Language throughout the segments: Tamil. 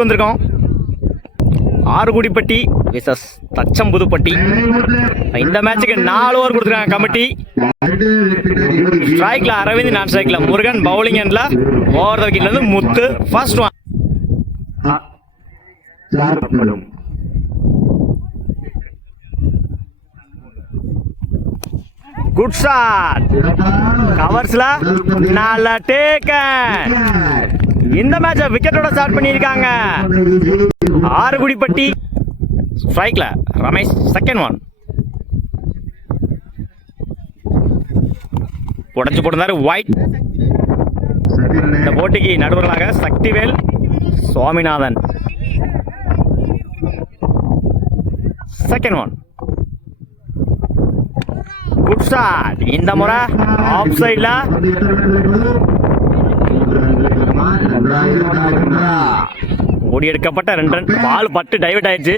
வந்திருக்கோம். ஆறுகுடிப்பட்டி விசஸ் தச்சம்புதுப்பட்டி. இந்த மேட்சுக்கு 4 ஓவர் கொடுத்துருக்காங்க கமிட்டி. ஸ்ட்ரைக்ல அரவிந்த், நான் ஸ்ட்ரைக்ல முருகன், பவுலிங் எண்ட்ல ஓவர் த விக்கெட்ல இருந்து Muthu. First one. Good shot. கவர்ஸ்ல நல்ல டேக்கன். இந்த மேட்சை விக்கெட்டோட ஸ்டார்ட் பண்ணியிருக்காங்க. ஆறுகுடிப்பட்டி. ஸ்ட்ரைக்ல ரமேஷ், செகண்ட் ஒன். உடச்சு போட்டிருந்தாரு ஒயிட். இந்த போட்டிக்கு நடுவர்களாக Sakthivel, Swaminathan. Second one. Good shot. இந்த முறை ஆஃப் சைட்ல ஓடி எடுக்கப்பட்ட 2 ரன். பால் பட்டு டைவர்ட் ஆயிடுச்சு.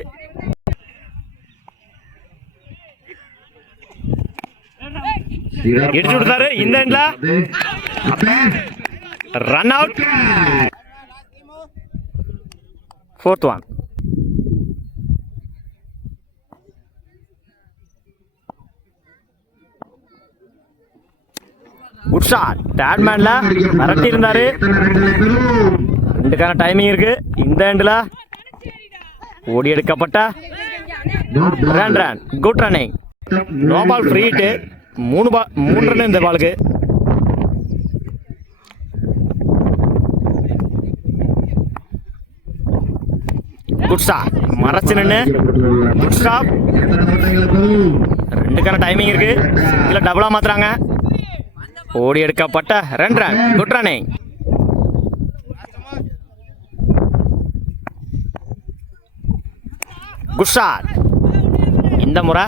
இடிச்சு விட்டாரு. இந்த எண்ட்ல run out. Fourth one. Good shot. தேர்ட்மேன்ல மிரட்டி இருந்தாரு. 2க்கான டைமிங் இருக்கு. இந்த எண்ட்ல ஓடி எடுக்கப்பட்ட 2 run. Good running. No ball, free hit. 3 run இந்த பாலுக்கு. Good shot. மறைச்சு நின்று குட் ஸ்டாப். 2க்கான டைமிங் இருக்கு. இல்ல டபுளா மாத்துறாங்க. ஓடி எடுக்கப்பட்ட 2 run. Good running. Good shot. இந்த முறை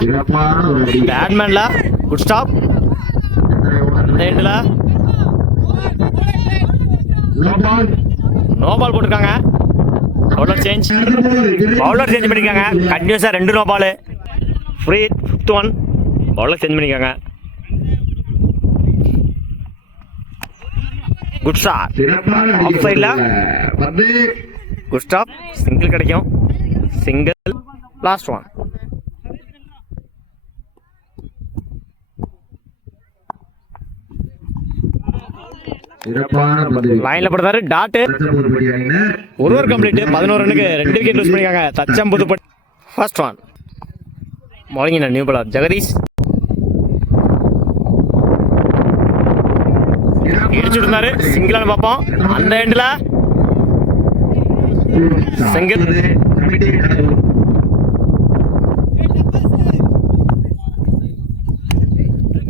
பேட்மேன்ல குட் ஸ்டாப். அந்த எண்ட்ல நோ பால் போட்டிருக்காங்க. பவுலர் சேஞ்ச் பண்ணிருக்காங்க. கண்டினியூஸா 2 no ball. Free. 5th one. Bowler change பண்ணிருக்காங்க. Good shot. ஆஃப் சைட்ல குட் ஸ்டாப். சிங்கிள் கிடைக்கும். சிங்கிள். Last one. லைன்ல போடுறாரு. டாட். ஒரு ஓவர் கம்ப்ளீட். 11 ரன்னுக்கு 2 விக்கெட் லூஸ் பண்ணிருக்காங்க Thachampudupatti. First one. Bowling new bowler Jagadeesh. இடிச்சுட்டு இருந்தாரு. சிங்கிளான பார்ப்போம். அந்த எண்ட்ல சிங்கிள்.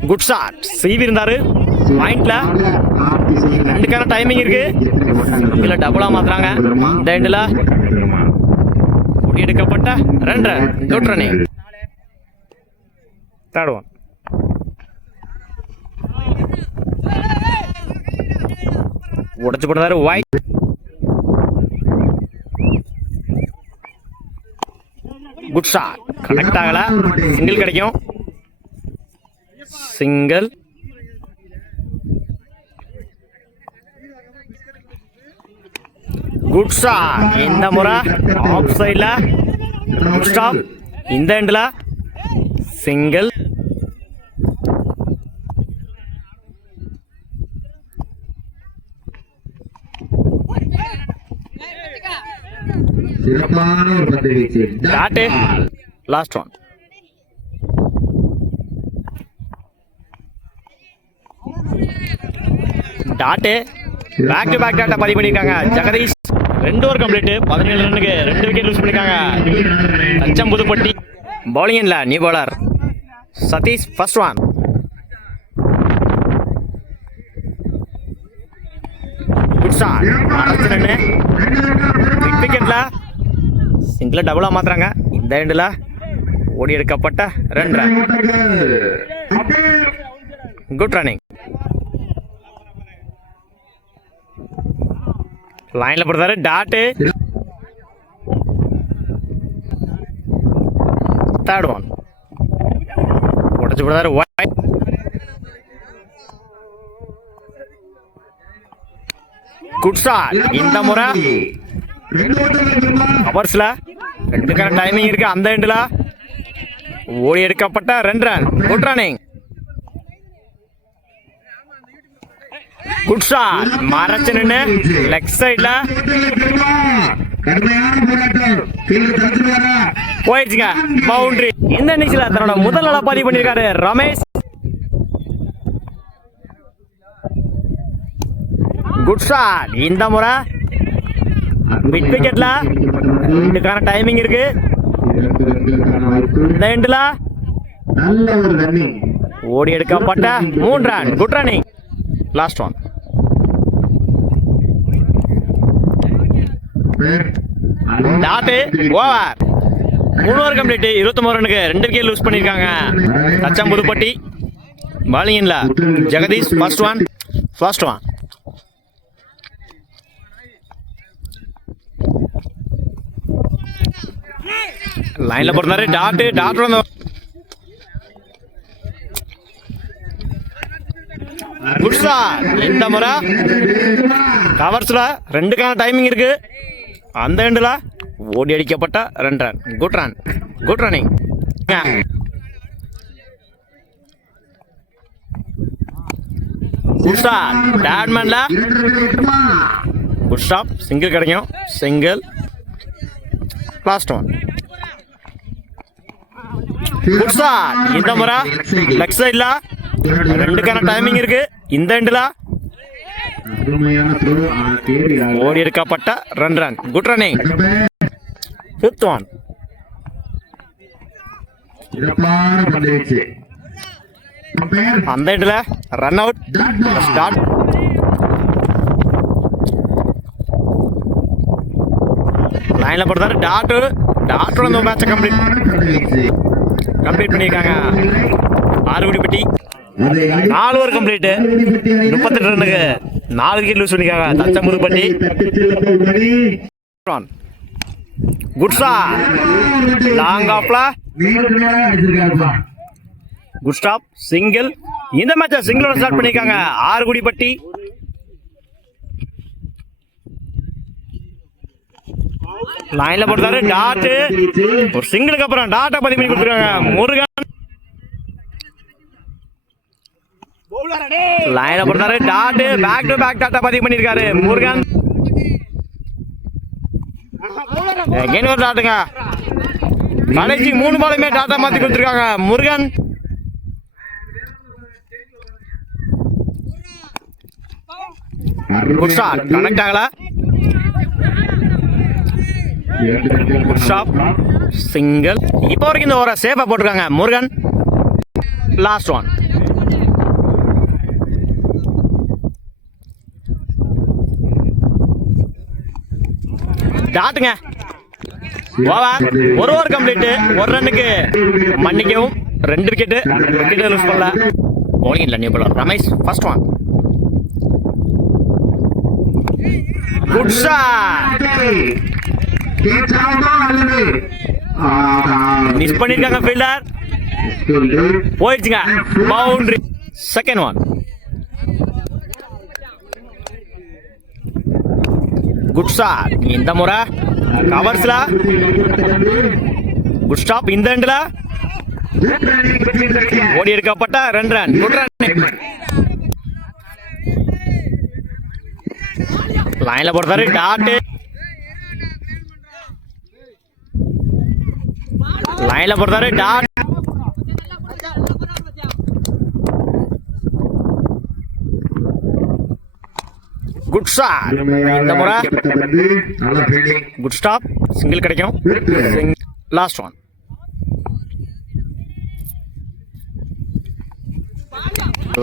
Good shot. சீவி இருந்தாரு. பாயிண்ட்ல 2க்கான டைமிங் இருக்கு. இல்ல டபுளா மாத்துறாங்க. இந்த எண்ட்ல எடுக்கப்பட்ட 2 run. Good running. Third one. உடச்சு போட்டாரு ஒயிட். Good shot. கனெக்ட் ஆகல. சிங்கிள் கிடைக்கும். சிங்கிள். Good shot. இந்த முறை ஆஃப் சைட்ல குட் ஸ்டாப். இந்த எண்ட்ல single. Dot. Last one. Dot. Back to back டாட்டா பதிவு பண்ணிருக்காங்க ஜெகதீஷ். 2 over complete. 17 ரன்னுக்கு 2 விக்கெட் லூஸ் பண்ணிருக்காங்க தச்சம்புதுப்பட்டி. பவுலிங் எண்ட்ல new bowler Satheesh. First one. Good shot. Mid விக்கெட்ல சிங்கிள டபுளா மாத்துறாங்க. இந்த எண்ட்ல ஓடி எடுக்கப்பட்ட 2 ரன். Good running. லைன்ல போடுறாரு. டாட். Third one. உடச்சு போடுறாரு. Good shot. இந்த முறை கவர்ஸ்ல ரெண்டுக்கான டைமிங் இருக்கு. அந்த எண்டுல ஓடி எடுக்கப்பட்ட 2 run. Good running. Good shot. மறைச்சு நின்று லெக் சைட்ல போயிடுச்சுங்க. பவுண்டரி. இந்த இன்னிங்ஸ்ல தன்னோட முதல் நாளா பதிவு பண்ணியிருக்காரு ரமேஷ். Good shot. இந்த முறை மிட் விக்கெட்ல ரெண்டுக்கான டைமிங் இருக்கு. இந்த எண்டுல ஓடி எடுக்கப்பட்ட 3 run. Good running. Last one. Dot over. 3 over complete. 29 ரனுக்கு 2 விக்கெட் லூஸ் பண்ணிருக்காங்க. தச்சம் புதுப்பட்டி. பாலிங்ல ஜெகதீஷ். First one. லைன்ல போறாரு. டாட் வந்து குட் ஷாட். இந்த முறை கவர்ஸ்ல ரெண்டுக்கான டைமிங் இருக்கு. அந்த எண்டுல ஓடி அடிக்கப்பட்ட 2 run. Good running. Good shot. பேட்மேன்ல குட் ஸ்டாப். சிங்கிள் கிடைக்கும். Single. Last one. Good shot. இந்த முறை லெக் சைட்ல ரெண்டுக்கான டைமிங் இருக்கு. இந்த எண்டுல ஓடி எடுக்கப்பட்ட 2 run. Good running. 5th one. அந்த எண்டுல ரன் அவுட். ஸ்டார்ட். லைன்ல போடுறாரு. டாட் வந்து மேட்சை கம்ப்ளீட் பண்ணியிருக்காங்க. ஆறுகுடிப்பட்டி 4 ஓவர் கம்ப்ளீட். 38 ரன்னுக்கு 4 விக்கெட் லூஸ் பண்ணிருக்காங்க. Thacham Pudupatti. Good shot. Long ஆஃப்ல குட் ஸ்டாப். சிங்கிள். இந்த மேட்சை சிங்கிளோட ஸ்டார்ட் பண்ணிருக்காங்க. ஆறுகுடிப்பட்டி. லைன்ல போட்டாரு. டாட் ஒரு சிங்கிளுக்கு அப்புறம் டாட்டா பதிவு பண்ணி கொடுத்துருக்காங்க. முருகன் லைன்ல போட்டாரு. டாட் பேக் டு பேக் டாட்டா பதிவு பண்ணிருக்காரு. முருகன் எகைன் ஒரு டாட்டுங்க. கடைசி 3 பாலுமே டாட்டா மாத்தி கொடுத்துருக்காங்க. Murugan good shot. கனெக்ட் ஆகல. ஷாப். சிங்கிள். இப்போ வரைக்கும் இந்த ஓவரை சேஃபா போட்டிருக்காங்க முருகன். Last one. டாட்டுங்க. ஓவர். 1 over complete. 1 ரன்னுக்கு மன்னிக்கவும் 2 விக்கெட் லூஸ் பண்ணல. bowling இல்ல new bowler Ramesh. First one. Good shot. Miss பண்ணிருக்காங்க ஃபீல்டர். போயிடுச்சுங்க. Boundary. Second one. Good shot. இந்த முறை கவர்ஸ்ல குட் ஸ்டாப். இந்த எண்டுல ஓடி எடுக்கப்பட்ட 2 ரன். Good run. லைன்ல போடுறாரு. டாட் லைன்ல போடுறாரு. Dot good shot. இந்த முறை குட் ஸ்டாப். சிங்கிள் கிடைக்கும். Last one.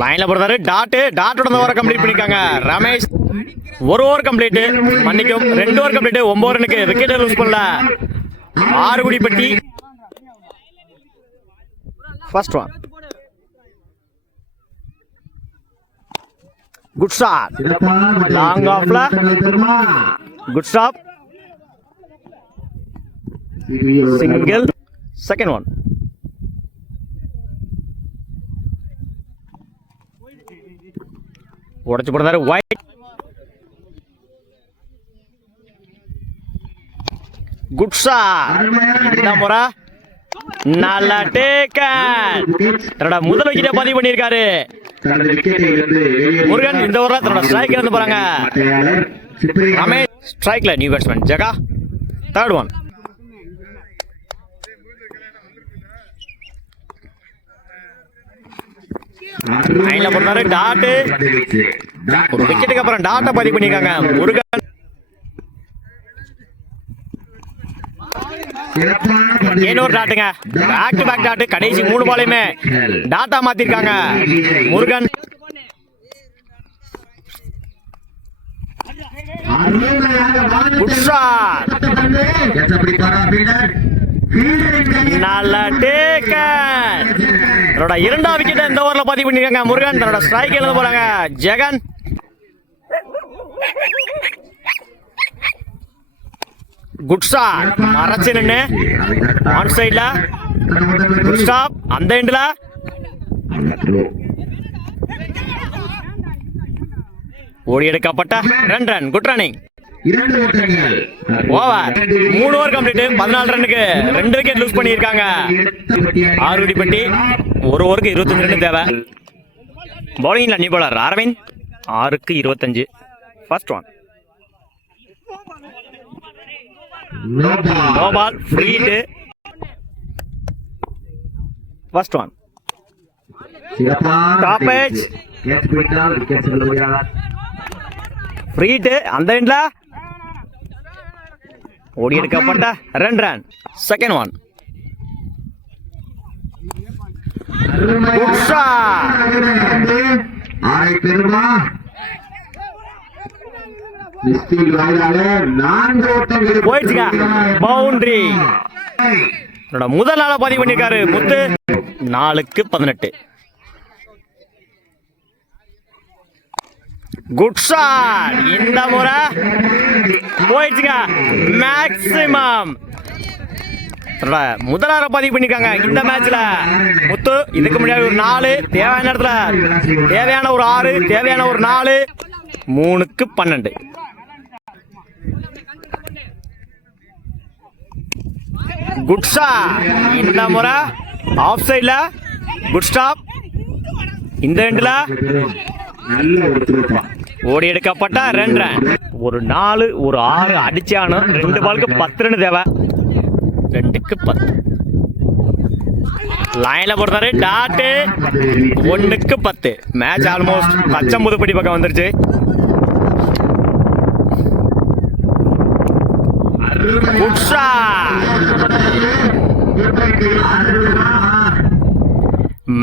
லைன்ல போடுறாரு. டாட்டோட ஓவரை கம்ப்ளீட் பண்ணிருக்காங்க ரமேஷ். 1 over complete. மன்னிக்கும் 2 ஓவர் கம்ப்ளீட். 9 ரனுக்கு விக்கெட் லூஸ் பண்ணல. Arukudipatti. First one. Good shot. Long ஆஃப்ல good stop. Single. Second one. உடைச்சு போடுறாரு. ஒயிட். Good shot. இந்த முறை நல்ல டேக்கன். தன்னோட முதல் விக்கெட்டை பதிவு பண்ணியிருக்காரு முருகன். இந்த ஓவர்ல தன்னோட ஸ்ட்ரைக்ல இருந்து போறாங்க ரமேஷ். ஸ்ட்ரைக்ல new batsman Jega. Third one. லைன்ல போறாரு டாட். ஒரு விக்கெட்டுக்கு அப்புறம் டாட்டை பதிவு பண்ணிருக்காங்க முருகன். இன்னொரு டாட்டுங்க. Back to back dot. கடைசி 3 பாலையுமே டாட்டா மாத்திருக்காங்க முருகன். Good shot. நல்ல டேக்கன். தன்னோட 2வது விக்கெட்டை இந்த ஓவர்ல பதிவு பண்ணிருக்காங்க முருகன். தன்னோட ஸ்ட்ரைக் எழுத போறாங்க ஜெகன். Good shot. மறைச்சு நின்னு ஆன் சைட்ல குட் ஸ்டாப். அந்த எண்ட்ல ஓடி எடுக்கப்பட்ட 2 run. Good running. Over. 3 over complete. 14 ரன்னுக்கு 2 விக்கெட் லூஸ் பண்ணியிருக்காங்க ஆறுகுடிப்பட்டி. 1 ஓவருக்கு 25 ரன் தேவை. பவுலிங்ல நியூ பவுலர் அரவிந்த். 6க்கு 25. First one. No ball. Free hit. First one. Top edge. Free hit. அந்த எண்ட்ல ஓடி எடுக்கப்பட்ட 2 run. Second one. Good shot. போயிடுச்சுங்க. பவுண்டரி. முதல் நாள பதிவு பண்ணிருக்காரு முத்து. 4க்கு 18. Good shot. இந்த முறை போயிடுச்சுங்க. மேக்ஸிமம் முதலார பதிவு பண்ணிருக்காங்க இந்த மேட்ச்ல முத்து. இதுக்கு முன்னாடி ஒரு 4, தேவையான இடத்துல தேவையான ஒரு 6, தேவையான ஒரு 4. 3க்கு 12. Good shot. இந்த முறை ஆஃப் சைட்ல குட் ஸ்டாப். இந்த எண்ட்ல ஓடி எடுக்கப்பட்ட 2 ரன். ஒரு 4 ஒரு 6 அடிச்சானு 2 பாலுக்கு 10 ரன் தேவை. 2க்கு 10. லைன்ல போடுறாரு டாட். 1க்கு 10. மேட்ச் ஆல்மோஸ்ட் பச்சம்புதுப்பட்டி பக்கம் வந்துருச்சு. Good shot.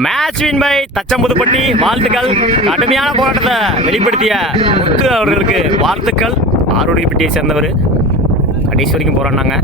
Match win by Thachampudupatti. வாழ்த்துக்கள். கடுமையான போராட்டத்தை வெளிப்படுத்திய முத்து அவர்களுக்கு வாழ்த்துக்கள். ஆறுடிப்பட்டியை சேர்ந்தவர் கடைசி வரைக்கும் போராடினாங்க.